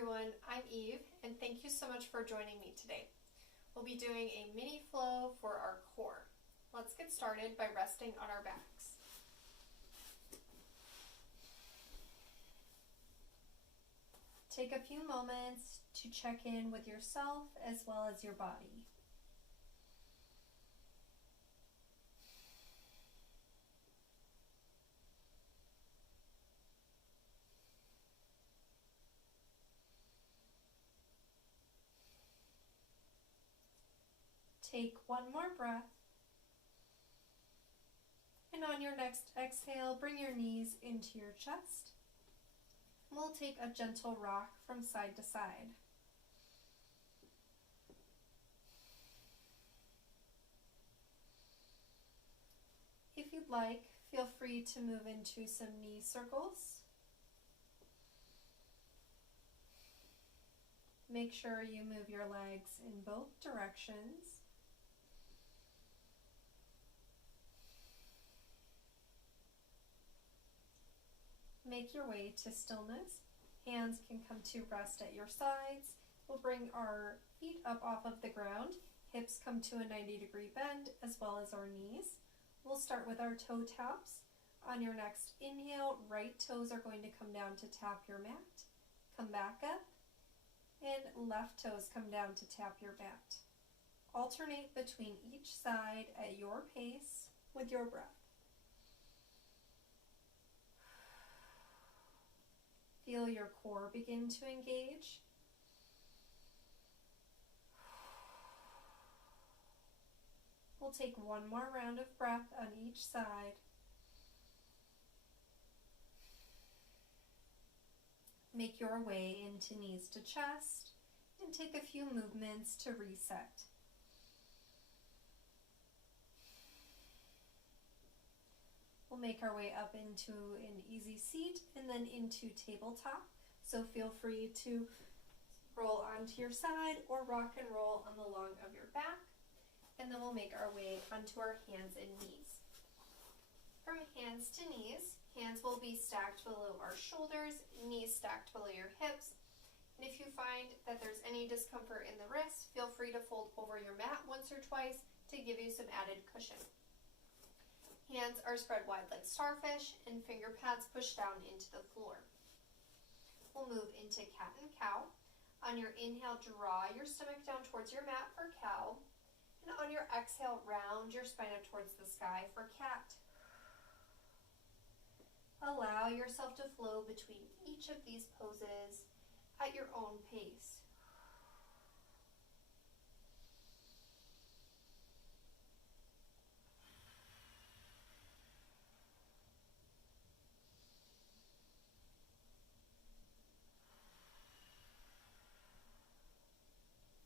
everyone, I'm Eve, and thank you so much for joining me today. We'll be doing a mini flow for our core. Let's get started by resting on our backs. Take a few moments to check in with yourself as well as your body. Take one more breath. And on your next exhale, bring your knees into your chest. We'll take a gentle rock from side to side. If you'd like, feel free to move into some knee circles. Make sure you move your legs in both directions. Make your way to stillness. Hands can come to rest at your sides. We'll bring our feet up off of the ground. Hips come to a 90-degree bend as well as our knees. We'll start with our toe taps. On your next inhale, right toes are going to come down to tap your mat. Come back up. And left toes come down to tap your mat. Alternate between each side at your pace with your breath. Feel your core begin to engage. We'll take one more round of breath on each side. Make your way into knees to chest and take a few movements to reset. We'll make our way up into an easy seat and then into tabletop. So feel free to roll onto your side or rock and roll on the long of your back. And then we'll make our way onto our hands and knees. From hands to knees, hands will be stacked below our shoulders, knees stacked below your hips. And if you find that there's any discomfort in the wrists, feel free to fold over your mat once or twice to give you some added cushion. Hands are spread wide like starfish, and finger pads push down into the floor. We'll move into cat and cow. On your inhale, draw your stomach down towards your mat for cow. And on your exhale, round your spine up towards the sky for cat. Allow yourself to flow between each of these poses at your own pace.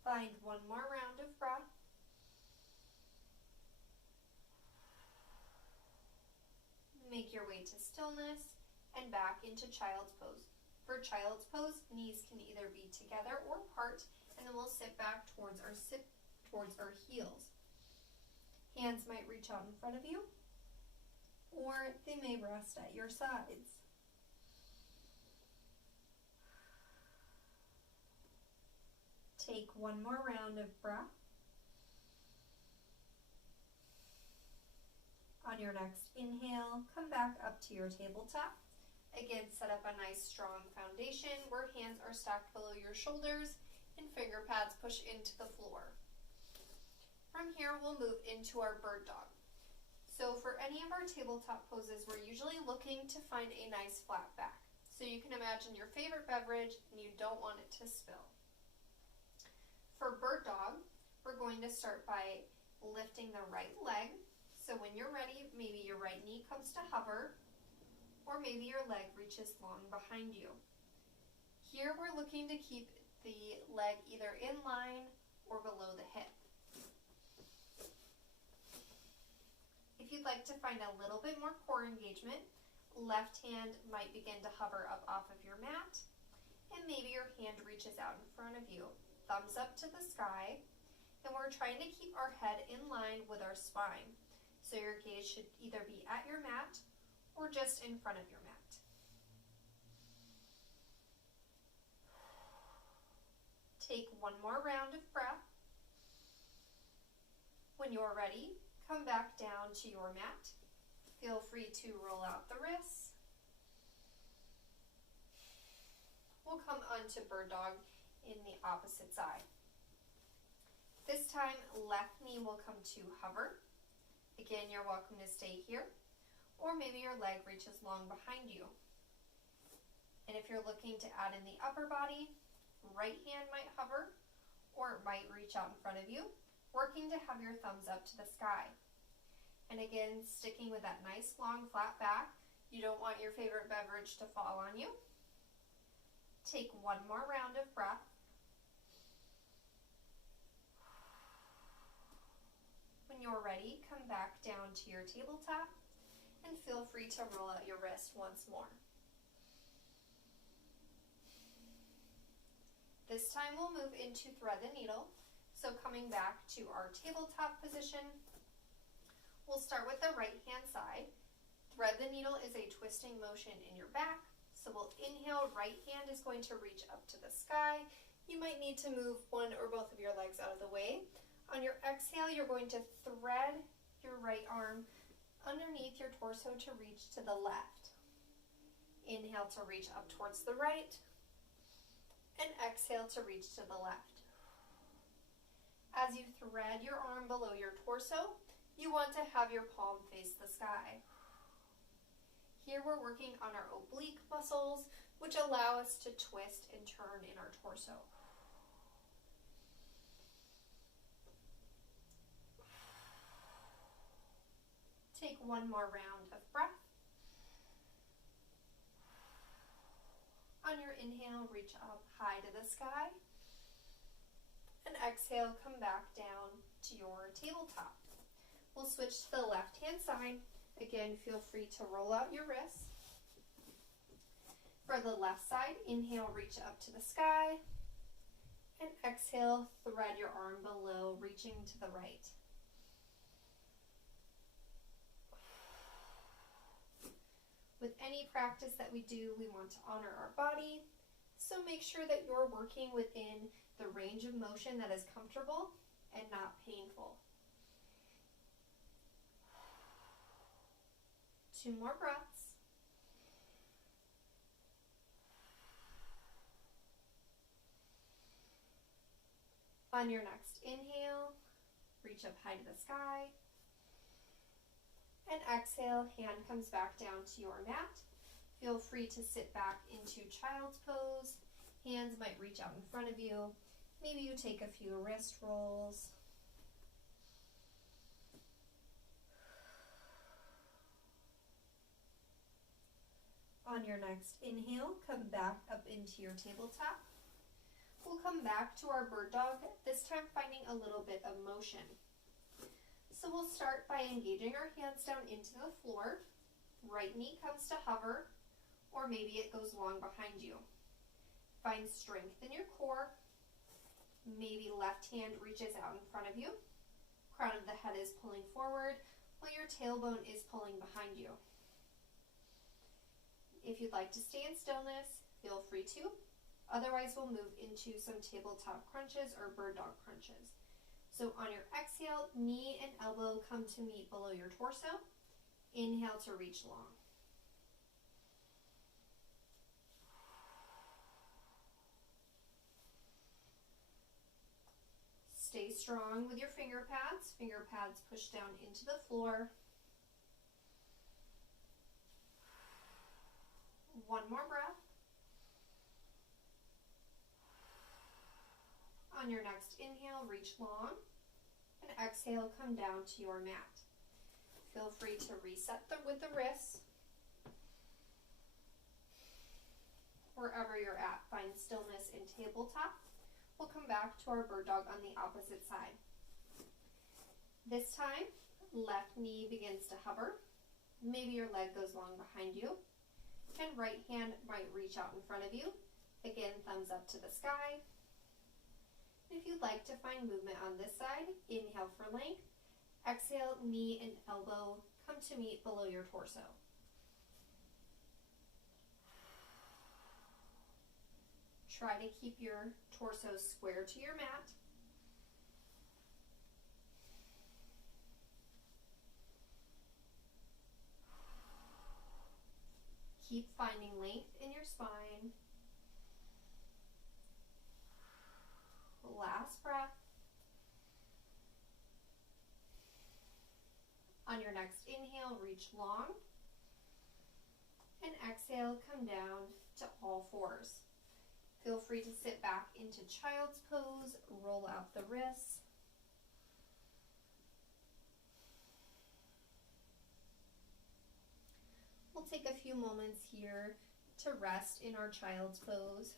Find one more round of breath. Make your way to stillness and back into child's pose. For child's pose, knees can either be together or apart, and then we'll sit back towards our heels. Hands might reach out in front of you, or they may rest at your sides. Take one more round of breath. On your next inhale, come back up to your tabletop. Again, set up a nice strong foundation where hands are stacked below your shoulders and finger pads push into the floor. From here, we'll move into our bird dog. So for any of our tabletop poses, we're usually looking to find a nice flat back. So you can imagine your favorite beverage and you don't want it to spill. For bird dog, we're going to start by lifting the right leg. So when you're ready, maybe your right knee comes to hover, or maybe your leg reaches long behind you. Here we're looking to keep the leg either in line or below the hip. If you'd like to find a little bit more core engagement, left hand might begin to hover up off of your mat, and maybe your hand reaches out in front of you. Thumbs up to the sky, and we're trying to keep our head in line with our spine. So your gaze should either be at your mat or just in front of your mat. Take one more round of breath. When you're ready, come back down to your mat. Feel free to roll out the wrists. We'll come onto bird dog in the opposite side. This time, left knee will come to hover. Again, you're welcome to stay here, or maybe your leg reaches long behind you. And if you're looking to add in the upper body, right hand might hover, or it might reach out in front of you, working to have your thumbs up to the sky. And again, sticking with that nice long flat back, you don't want your favorite beverage to fall on you. Take one more round of breath. When you're ready, come back down to your tabletop and feel free to roll out your wrist once more. This time we'll move into thread the needle. So coming back to our tabletop position, we'll start with the right hand side. Thread the needle is a twisting motion in your back. So we'll inhale, right hand is going to reach up to the sky. You might need to move one or both of your legs out of the way. On your exhale, you're going to thread your right arm underneath your torso to reach to the left. Inhale to reach up towards the right, and exhale to reach to the left. As you thread your arm below your torso, you want to have your palm face the sky. Here we're working on our oblique muscles, which allow us to twist and turn in our torso. Take one more round of breath. On your inhale, reach up high to the sky. And exhale, come back down to your tabletop. We'll switch to the left-hand side. Again, feel free to roll out your wrists. For the left side, inhale, reach up to the sky. And exhale, thread your arm below, reaching to the right. With any practice that we do, we want to honor our body. So make sure that you're working within the range of motion that is comfortable and not painful. 2 more breaths. On your next inhale, reach up high to the sky. And exhale, hand comes back down to your mat. Feel free to sit back into child's pose. Hands might reach out in front of you. Maybe you take a few wrist rolls. On your next inhale, come back up into your tabletop. We'll come back to our bird dog, this time finding a little bit of motion. So we'll start by engaging our hands down into the floor. Right knee comes to hover, or maybe it goes long behind you. Find strength in your core. Maybe left hand reaches out in front of you. Crown of the head is pulling forward, while your tailbone is pulling behind you. If you'd like to stay in stillness, feel free to. Otherwise, we'll move into some tabletop crunches or bird dog crunches. So on your exhale, knee and elbow come to meet below your torso. Inhale to reach long. Stay strong with your finger pads. Finger pads push down into the floor. One more breath. On your next inhale, reach long, and exhale, come down to your mat. Feel free to reset with the wrists. Wherever you're at, find stillness in tabletop. We'll come back to our bird dog on the opposite side. This time, left knee begins to hover. Maybe your leg goes long behind you, and right hand might reach out in front of you. Again, thumbs up to the sky. If you'd like to find movement on this side, inhale for length. Exhale, knee and elbow come to meet below your torso. Try to keep your torso square to your mat. Keep finding length in your spine. Last breath. On your next inhale, reach long. And exhale, come down to all fours. Feel free to sit back into child's pose, roll out the wrists. We'll take a few moments here to rest in our child's pose.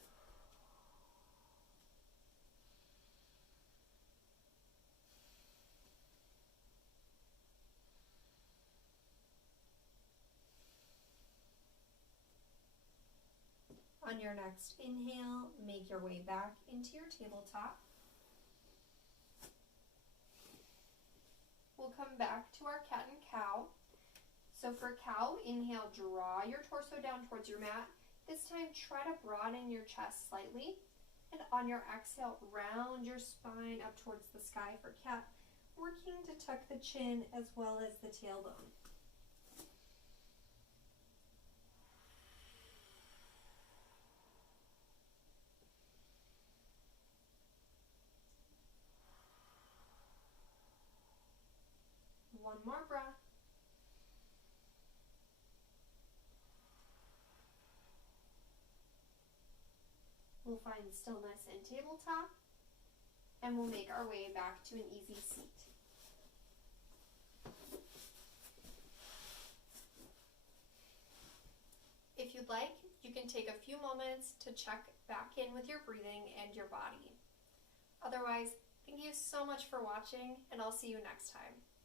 On your next inhale, make your way back into your tabletop. We'll come back to our cat and cow. So for cow, inhale, draw your torso down towards your mat. This time, try to broaden your chest slightly. And on your exhale, round your spine up towards the sky for cat, working to tuck the chin as well as the tailbone. One more breath. We'll find stillness in tabletop, and we'll make our way back to an easy seat. If you'd like, you can take a few moments to check back in with your breathing and your body. Otherwise, thank you so much for watching, and I'll see you next time.